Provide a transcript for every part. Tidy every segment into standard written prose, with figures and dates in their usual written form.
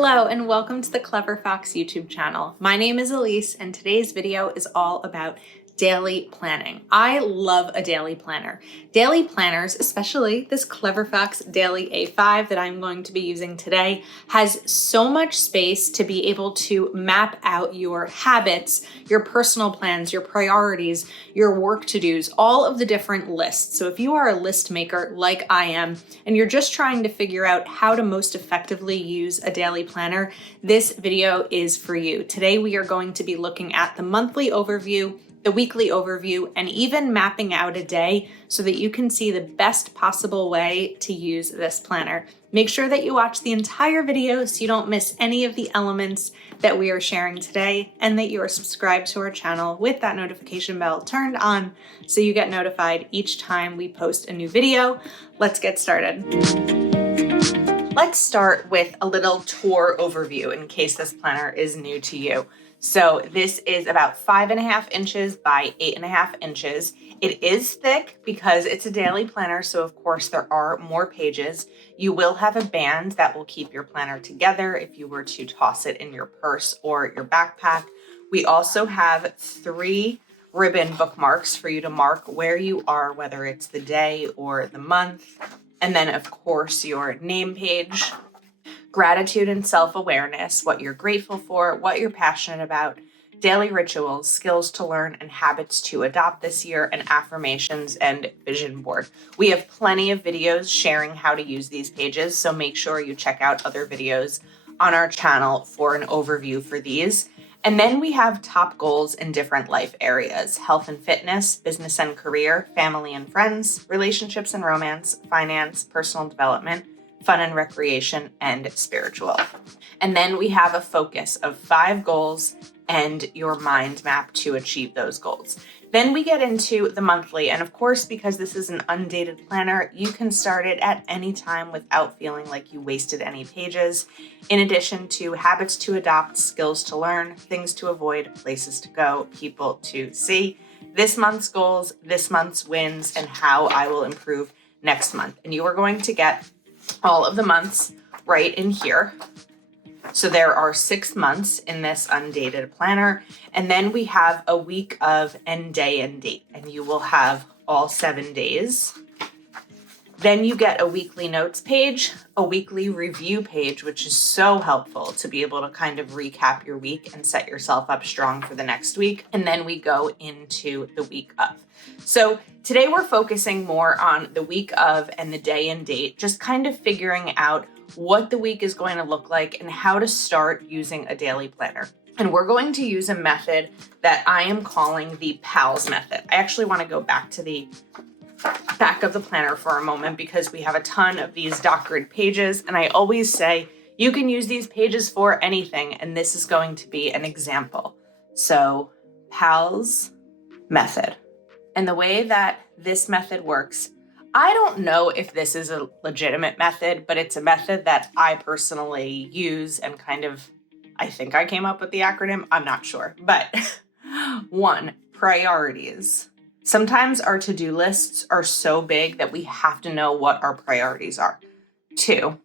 Hello and welcome to the Clever Fox YouTube channel. My name is Ilysse and today's video is all about daily planning. I love a daily planner. Daily planners, especially this Clever Fox Daily A5 that I'm going to be using today, has so much space to be able to map out your habits, your personal plans, your priorities, your work to-dos, all of the different lists. So if you are a list maker like I am, and you're just trying to figure out how to most effectively use a daily planner, this video is for you. Today we are going to be looking at the monthly overview, the weekly overview, and even mapping out a day so that you can see the best possible way to use this planner. Make sure that you watch the entire video so you don't miss any of the elements that we are sharing today, and that you are subscribed to our channel with that notification bell turned on so you get notified each time we post a new video. Let's get started. Let's start with a little tour overview in case this planner is new to you. So this is about 5.5 inches by 8.5 inches. It is thick because it's a daily planner, so of course there are more pages. You will have a band that will keep your planner together if you were to toss it in your purse or your backpack. We also have 3 ribbon bookmarks for you to mark where you are, whether it's the day or the month. And then of course your name page. Gratitude and self-awareness, what you're grateful for, what you're passionate about, daily rituals, skills to learn, and habits to adopt this year, and affirmations and vision board. We have plenty of videos sharing how to use these pages, so make sure you check out other videos on our channel for an overview for these. And then we have top goals in different life areas: health and fitness, business and career, family and friends, relationships and romance, finance, personal development, fun and recreation, and spiritual. And then we have a focus of 5 goals and your mind map to achieve those goals. Then we get into the monthly, and of course, because this is an undated planner, you can start it at any time without feeling like you wasted any pages. In addition to habits to adopt, skills to learn, things to avoid, places to go, people to see, this month's goals, this month's wins, and how I will improve next month. And you are going to get all of the months right in here. So there are 6 months in this undated planner. And then we have a week of and day and date, and you will have all 7 days. Then you get a weekly notes page, a weekly review page, which is so helpful to be able to kind of recap your week and set yourself up strong for the next week. And then we go into the week of. So today we're focusing more on the week of and the day and date, just kind of figuring out what the week is going to look like and how to start using a daily planner. And we're going to use a method that I am calling the PALS method. I actually want to go back to the back of the planner for a moment because we have a ton of these doc grid pages, and I always say you can use these pages for anything, and this is going to be an example. So PALS method. And the way that this method works, I don't know if this is a legitimate method, but it's a method that I personally use and kind of, I think I came up with the acronym, I'm not sure. But 1, priorities. Sometimes our to-do lists are so big that we have to know what our priorities are. 2,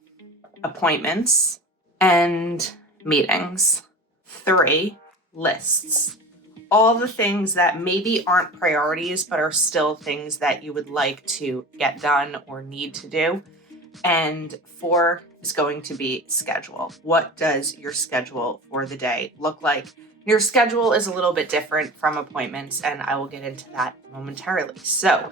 appointments and meetings. 3, lists. All the things that maybe aren't priorities, but are still things that you would like to get done or need to do. And 4 is going to be schedule. What does your schedule for the day look like? Your schedule is a little bit different from appointments, and I will get into that momentarily. So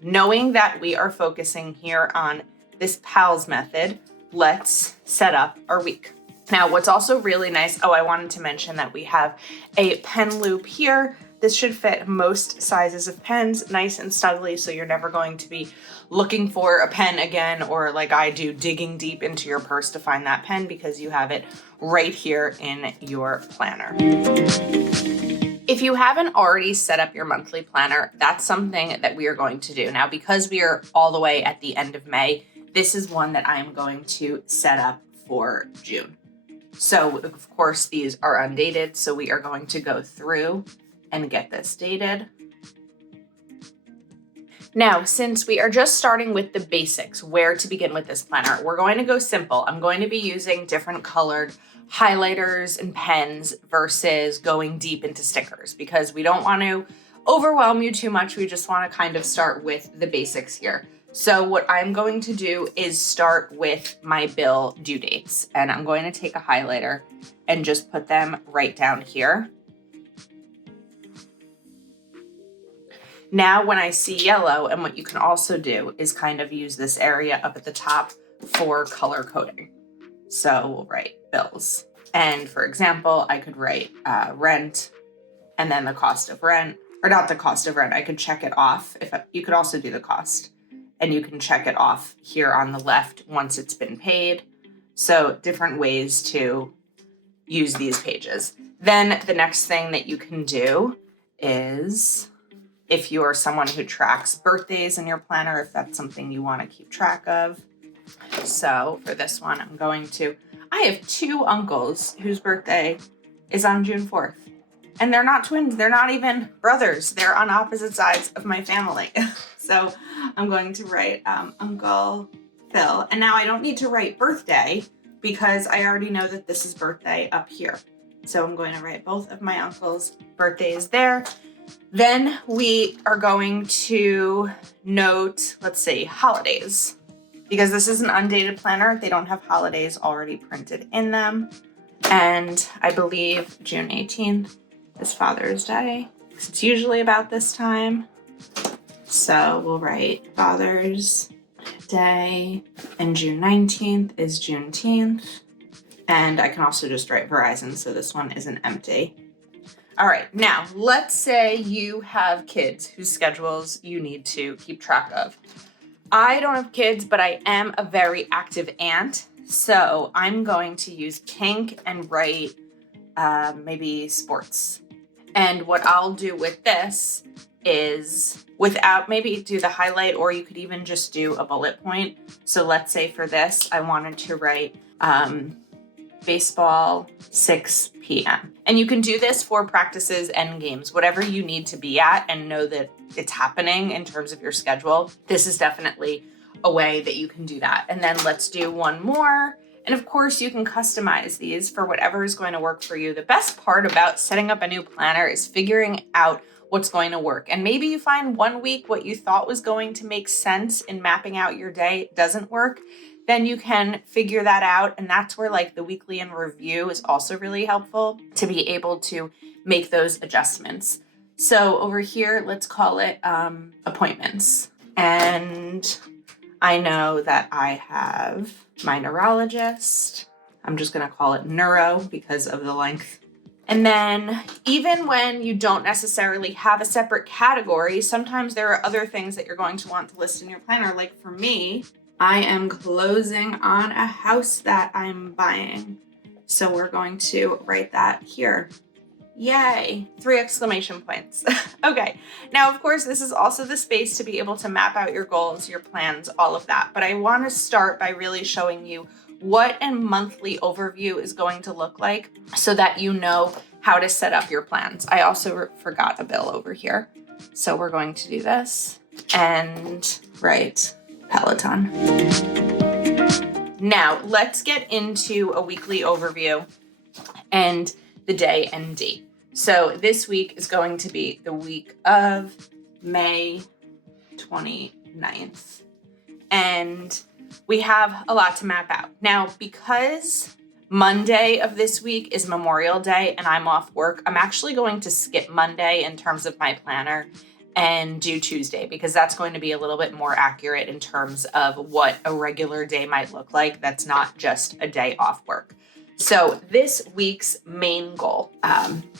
knowing that we are focusing here on this PALS method, let's set up our week. Now, what's also really nice, I wanted to mention that we have a pen loop here. This should fit most sizes of pens, nice and snugly, so you're never going to be looking for a pen again, or like I do, digging deep into your purse to find that pen, because you have it right here in your planner. If you haven't already set up your monthly planner, that's something that we are going to do. Now, because we are all the way at the end of May, this is one that I am going to set up for June. So of course, these are undated, so we are going to go through and get this dated. Now, since we are just starting with the basics, where to begin with this planner, we're going to go simple. I'm going to be using different colored highlighters and pens versus going deep into stickers because we don't want to overwhelm you too much. We just want to kind of start with the basics here. So what I'm going to do is start with my bill due dates, and I'm going to take a highlighter and just put them right down here. Now, when I see yellow, and what you can also do is kind of use this area up at the top for color coding. So we'll write bills. And for example, I could write rent and then the cost of rent, or not the cost of rent. I could check it off. You could also do the cost, and you can check it off here on the left once it's been paid. So different ways to use these pages. Then the next thing that you can do is, if you are someone who tracks birthdays in your planner, if that's something you want to keep track of. So for this one, I have 2 uncles whose birthday is on June 4th. And they're not twins. They're not even brothers. They're on opposite sides of my family. So I'm going to write Uncle Phil. And now I don't need to write birthday because I already know that this is birthday up here. So I'm going to write both of my uncles' birthdays there. Then we are going to note, let's see, holidays. Because this is an undated planner, they don't have holidays already printed in them. And I believe June 18th is Father's Day. It's usually about this time. So we'll write Father's Day, and June 19th is Juneteenth. And I can also just write Verizon, so this one isn't empty. All right, now let's say you have kids whose schedules you need to keep track of. I don't have kids, but I am a very active aunt. So I'm going to use pink and write maybe sports. And what I'll do with this is, without, maybe do the highlight, or you could even just do a bullet point. So let's say for this, I wanted to write baseball 6 p.m. And you can do this for practices and games, whatever you need to be at and know that it's happening in terms of your schedule. This is definitely a way that you can do that. And then let's do one more. And of course, you can customize these for whatever is going to work for you. The best part about setting up a new planner is figuring out what's going to work. And maybe you find one week what you thought was going to make sense in mapping out your day doesn't work. Then you can figure that out. And that's where like the weekly in review is also really helpful to be able to make those adjustments. So over here, let's call it appointments. And I know that I have my neurologist. I'm just going to call it neuro because of the length. And then even when you don't necessarily have a separate category, sometimes there are other things that you're going to want to list in your planner. Like for me, I am closing on a house that I'm buying. So we're going to write that here. Yay, 3 exclamation points. Okay, now of course this is also the space to be able to map out your goals, your plans, all of that. But I want to start by really showing you what a monthly overview is going to look like so that you know how to set up your plans. I also forgot a bill over here. So we're going to do this and write Peloton. Now let's get into a weekly overview and the day and date. So this week is going to be the week of May 29th. And we have a lot to map out. Now, because Monday of this week is Memorial Day and I'm off work, I'm actually going to skip Monday in terms of my planner and do Tuesday because that's going to be a little bit more accurate in terms of what a regular day might look like. That's not just a day off work. So this week's main goal,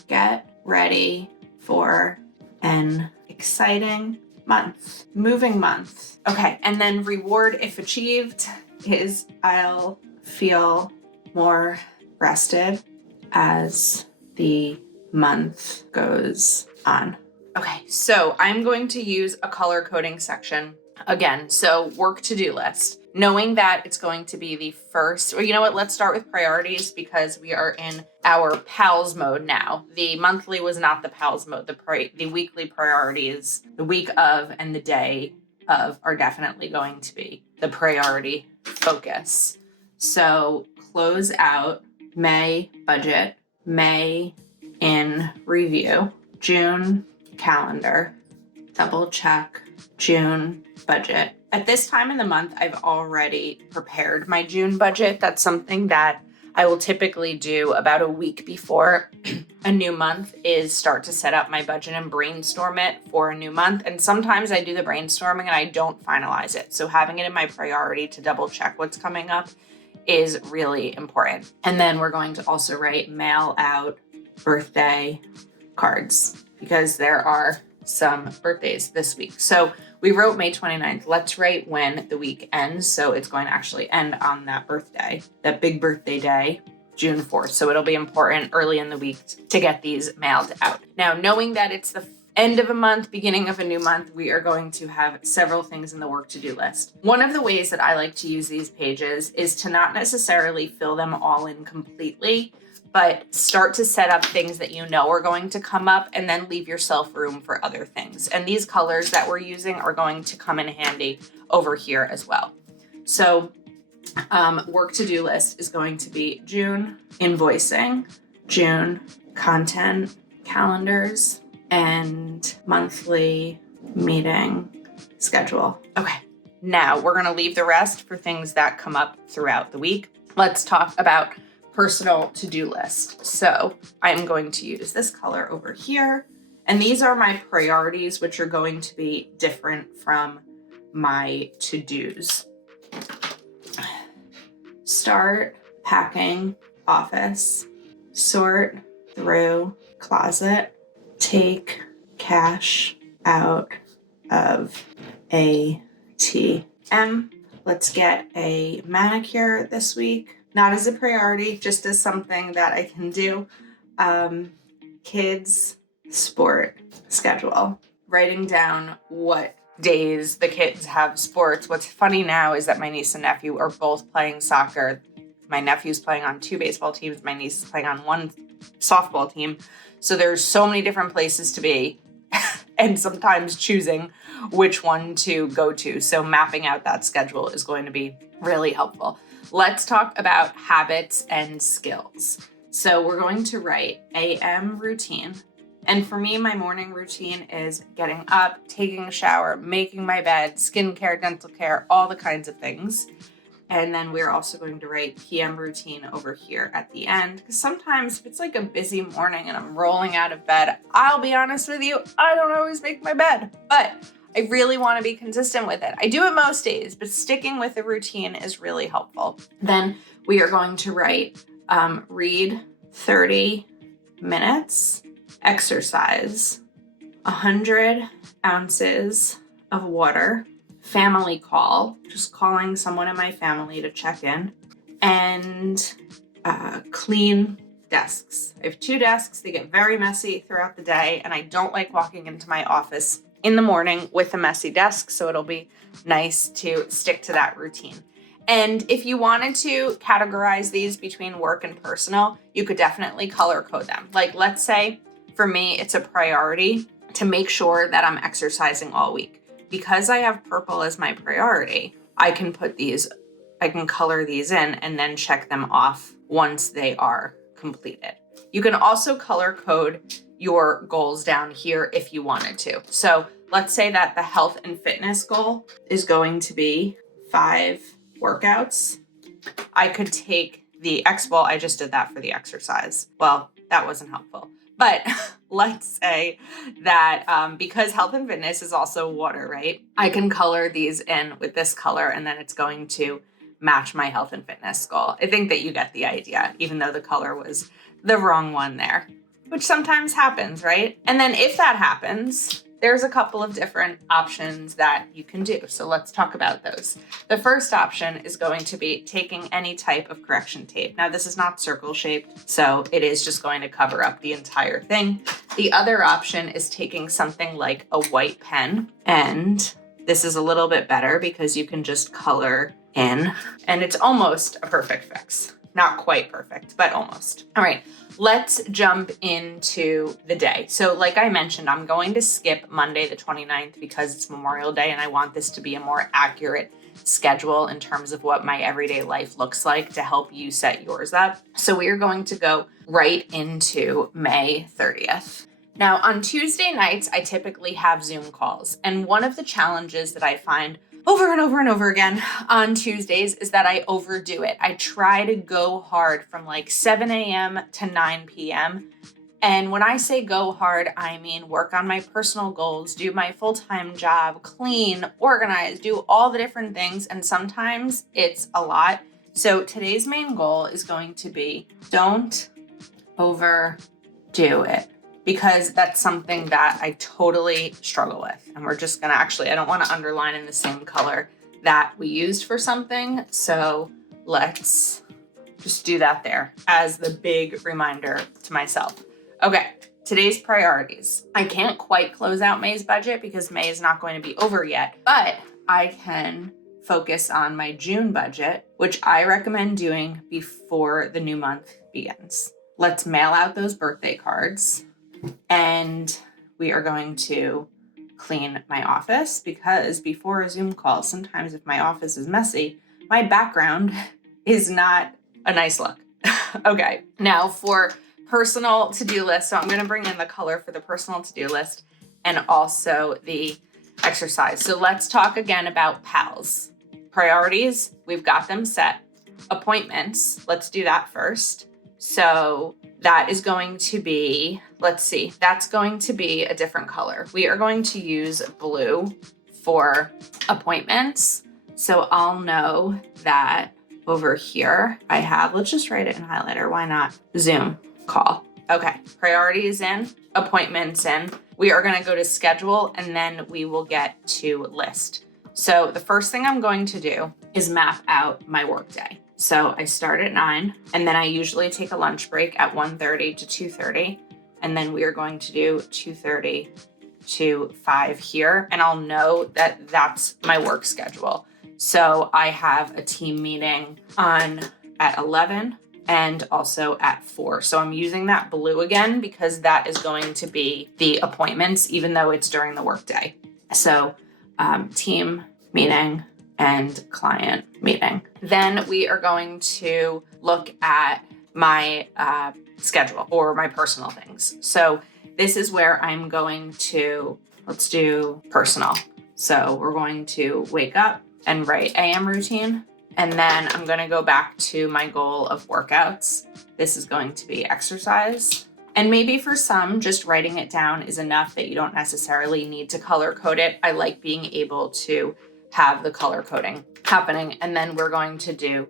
get ready for an exciting month, moving month. Okay, and then reward if achieved is I'll feel more rested as the month goes on. Okay, so I'm going to use a color coding section Again, so work to-do list. Knowing that it's going to be the first, or you know what, let's start with priorities because we are in our PALS mode now. The monthly was not the PALS mode. The weekly priorities, the week of and the day of are definitely going to be the priority focus. So close out May budget, May in review, June calendar, double check June budget. At this time in the month, I've already prepared my June budget. That's something that I will typically do about a week before a new month is start to set up my budget and brainstorm it for a new month. And sometimes I do the brainstorming and I don't finalize it. So having it in my priority to double check what's coming up is really important. And then we're going to also mail out birthday cards because there are some birthdays this week. So we wrote May 29th. Let's write when the week ends. So it's going to actually end on that birthday, that big birthday day, June 4th. So it'll be important early in the week to get these mailed out. Now, knowing that it's the end of a month, beginning of a new month, we are going to have several things in the work to-do list. One of the ways that I like to use these pages is to not necessarily fill them all in completely, but start to set up things that you know are going to come up and then leave yourself room for other things. And these colors that we're using are going to come in handy over here as well. So work to-do list is going to be June invoicing, June content calendars, and monthly meeting schedule. Okay, now we're going to leave the rest for things that come up throughout the week. Let's talk about personal to-do list. So I'm going to use this color over here. And these are my priorities, which are going to be different from my to-dos. Start packing office, sort through closet, take cash out of ATM. Let's get a manicure this week. Not as a priority, just as something that I can do. Kids sport schedule. Writing down what days the kids have sports. What's funny now is that my niece and nephew are both playing soccer. My nephew's playing on 2 baseball teams. My niece is playing on 1 softball team. So there's so many different places to be and sometimes choosing which one to go to. So mapping out that schedule is going to be really helpful. Let's talk about habits and skills. So we're going to write AM routine. And for me, my morning routine is getting up, taking a shower, making my bed, skincare, dental care, all the kinds of things. And then we're also going to write PM routine over here at the end. Because sometimes if it's like a busy morning and I'm rolling out of bed, I'll be honest with you, I don't always make my bed. But I really want to be consistent with it. I do it most days, but sticking with the routine is really helpful. Then we are going to write read 30 minutes, exercise, 100 ounces of water, family call, just calling someone in my family to check in, and clean desks. I have 2 desks. They get very messy throughout the day, and I don't like walking into my office in the morning with a messy desk, so it'll be nice to stick to that routine. And if you wanted to categorize these between work and personal, you could definitely color code them. Like, let's say for me, it's a priority to make sure that I'm exercising all week. Because I have purple as my priority, I can color these in and then check them off once they are completed. You can also color code your goals down here if you wanted to. So let's say that the health and fitness goal is going to be 5 workouts. I could take the well, I just did that for the exercise. Well, that wasn't helpful. But let's say that because health and fitness is also water, right? I can color these in with this color and then it's going to match my health and fitness goal. I think that you get the idea, even though the color was the wrong one there, which sometimes happens, right? And then if that happens, there's a couple of different options that you can do. So let's talk about those. The first option is going to be taking any type of correction tape. Now, this is not circle shaped, so it is just going to cover up the entire thing. The other option is taking something like a white pen and This is a little bit better because you can just color in, and it's almost a perfect fix. Not quite perfect, but almost. All right, let's jump into the day. So like I mentioned, I'm going to skip Monday the 29th because it's Memorial Day and I want this to be a more accurate schedule in terms of what my everyday life looks like to help you set yours up. So we are going to go right into May 30th. Now, on Tuesday nights, I typically have Zoom calls. And one of the challenges that I find over and over and over again on Tuesdays is that I overdo it. I try to go hard from like 7 a.m. to 9 p.m. And when I say go hard, I mean work on my personal goals, do my full-time job, clean, organize, do all the different things. And sometimes it's a lot. So today's main goal is going to be don't overdo it, because that's something that I totally struggle with. And we're just gonna I don't wanna underline in the same color that we used for something. So let's just do that there as the big reminder to myself. Okay, today's priorities. I can't quite close out May's budget because May is not going to be over yet, but I can focus on my June budget, which I recommend doing before the new month begins. Let's mail out those birthday cards. And we are going to clean my office because before a Zoom call, sometimes if my office is messy, my background is not a nice look. Okay, now for personal to-do list. So I'm going to bring in the color for the personal to-do list and also the exercise. So let's talk again about PALs. Priorities, we've got them set. Appointments, let's do that first. So that is going to be, let's see, that's going to be a different color. We are going to use blue for appointments. So I'll know that over here I have, let's just write it in highlighter. Why not? Zoom call. Okay, priorities in, appointments in. We are going to go to schedule and then we will get to list. So the first thing I'm going to do is map out my workday. So I start at 9 and then I usually take a lunch break at 1:30 to 2:30. And then we are going to do 2:30 to 5 here. And I'll know that that's my work schedule. So I have a team meeting at 11 and also at 4. So I'm using that blue again because that is going to be the appointments, even though it's during the workday. So team meeting and client meeting. Then we are going to look at my schedule or my personal things. So this is where I'm going to, let's do personal. So we're going to wake up and write AM routine. And then I'm going to go back to my goal of workouts. This is going to be exercise. And maybe for some, just writing it down is enough that you don't necessarily need to color code it. I like being able to have the color coding happening. And then we're going to do,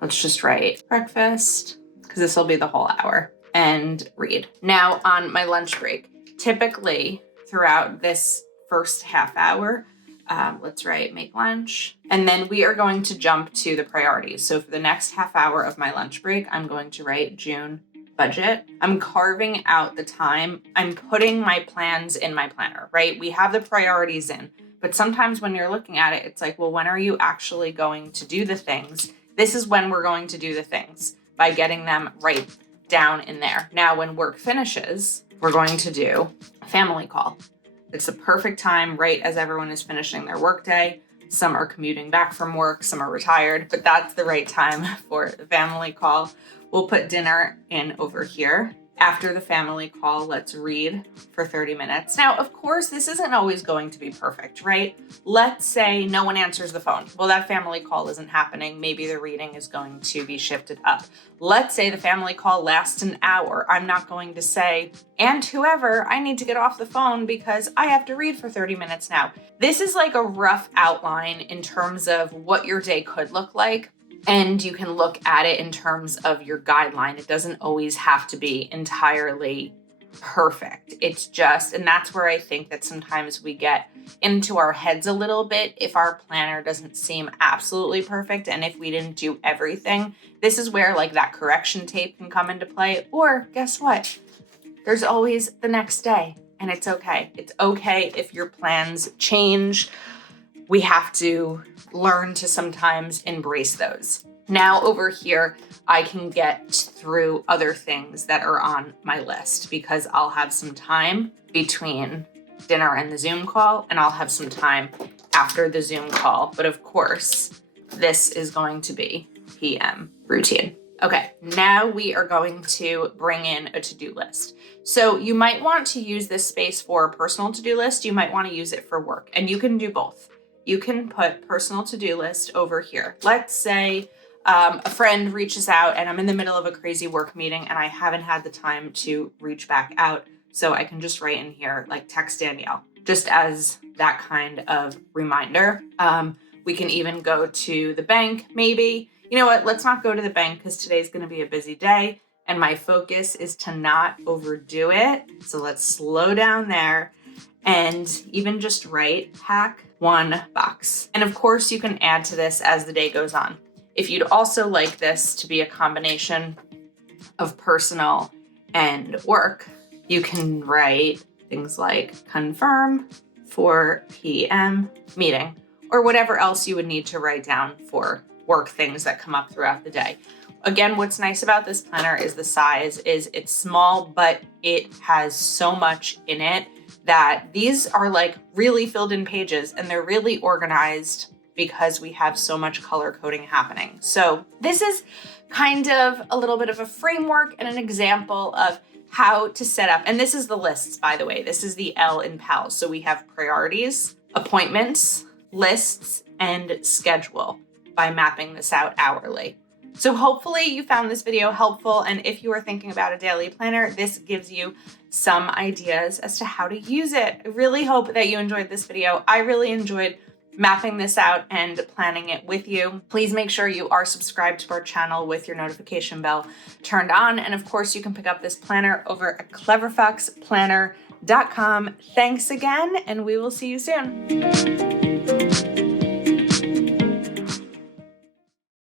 let's just write breakfast, because this will be the whole hour, and read. Now on my lunch break, typically throughout this first half hour, let's write make lunch. And then we are going to jump to the priorities. So for the next half hour of my lunch break, I'm going to write June budget. I'm carving out the time. I'm putting my plans in my planner, right? We have the priorities in, but sometimes when you're looking at it, it's like, well, when are you actually going to do the things? This is when we're going to do the things, by getting them right down in there. Now, when work finishes, we're going to do a family call. It's the perfect time, right as everyone is finishing their workday. Some are commuting back from work, some are retired, but that's the right time for the family call. We'll put dinner in over here. After the family call, let's read for 30 minutes. Now, of course, this isn't always going to be perfect, right? Let's say no one answers the phone. Well, that family call isn't happening. Maybe the reading is going to be shifted up. Let's say the family call lasts an hour. I'm not going to say, and whoever, I need to get off the phone because I have to read for 30 minutes now. This is like a rough outline in terms of what your day could look like. And you can look at it in terms of your guideline. It doesn't always have to be entirely perfect. It's just, and that's where I think that sometimes we get into our heads a little bit if our planner doesn't seem absolutely perfect and if we didn't do everything. This is where like that correction tape can come into play. Or guess what? There's always the next day and it's okay. It's okay if your plans change. we have to learn to sometimes embrace those. Now over here, I can get through other things that are on my list because I'll have some time between dinner and the Zoom call, and I'll have some time after the Zoom call. But of course, this is going to be PM routine. Okay, now we are going to bring in a to-do list. So you might want to use this space for a personal to-do list. You might want to use it for work, and you can do both. You can put personal to-do list over here. Let's say a friend reaches out and I'm in the middle of a crazy work meeting and I haven't had the time to reach back out. So I can just write in here, like text Danielle, just as that kind of reminder. We can even go to the bank, maybe. You know what, let's not go to the bank because today's gonna be a busy day and my focus is to not overdo it. So let's slow down there and even just write pack one box. And of course you can add to this as the day goes on. If you'd also like this to be a combination of personal and work, you can write things like confirm for PM meeting or whatever else you would need to write down for work things that come up throughout the day. Again, what's nice about this planner is the size is it's small, but it has so much in it that these are like really filled in pages and they're really organized because we have so much color coding happening. So this is kind of a little bit of a framework and an example of how to set up. And this is the lists, by the way. This is the L in PALS. So we have priorities, appointments, lists, and schedule by mapping this out hourly. So hopefully you found this video helpful. And if you are thinking about a daily planner, this gives you some ideas as to how to use it. I really hope that you enjoyed this video. I really enjoyed mapping this out and planning it with you. Please make sure you are subscribed to our channel with your notification bell turned on. And of course, you can pick up this planner over at cleverfoxplanner.com. Thanks again, and we will see you soon.